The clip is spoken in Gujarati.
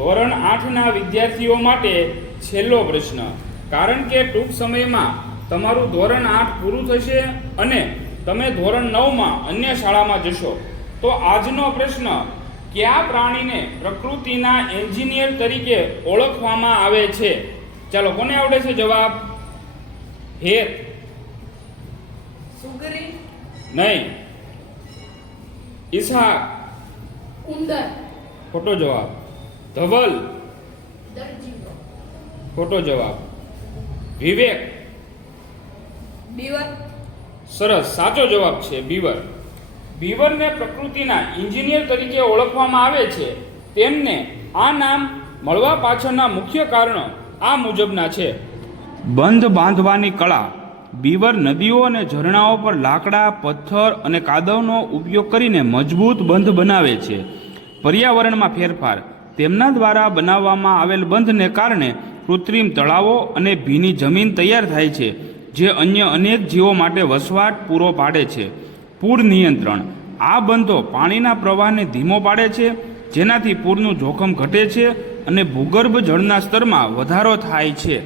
ધોરણ 8ના વિદ્યાર્થીઓ માટે છેલ્લો પ્રશ્ન, કારણ કે ટૂંક સમયમાં તમારું ધોરણ 8 પૂરું થશે અને તમે ધોરણ 9માં અન્ય શાળામાં જશો. તો આજનો પ્રશ્ન, કયા પ્રાણીને પ્રકૃતિના એન્જિનિયર તરીકે ઓળખવામાં આવે છે? ચાલો, કોને આવડે છે જવાબ? હેત? સુગરી? નહીં. ઈસહાક? ઉંદર? ખોટો જવાબ. ધવલ? દરજીવો? ખોટો જવાબ. વિવેક? બીવર? સરસ, સાચો જવાબ છે બીવર. બીવરને પ્રકૃતિના એન્જિનિયર તરીકે ઓળખવામાં આવે છે. તેમને આ નામ મળવા પાછળના મુખ્ય કારણો આ મુજબના છે. બંધ બાંધવાની કળા. બીવર નદીઓ અને ઝરણાઓ પર લાકડા, પથ્થર અને કાદવનો ઉપયોગ કરીને મજબૂત બંધ બનાવે છે. પર્યાવરણમાં ફેરફાર. તેમના દ્વારા બનાવવામાં આવેલ બંધને કારણે કૃત્રિમ તળાવો અને ભીની જમીન તૈયાર થાય છે, જે અન્ય અનેક જીવો માટે વસવાટ પૂરો પાડે છે. પૂર નિયંત્રણ. આ બંધો પાણીના પ્રવાહને ધીમો પાડે છે, જેનાથી પૂરનું જોખમ ઘટે છે અને ભૂગર્ભ જળના સ્તરમાં વધારો થાય છે.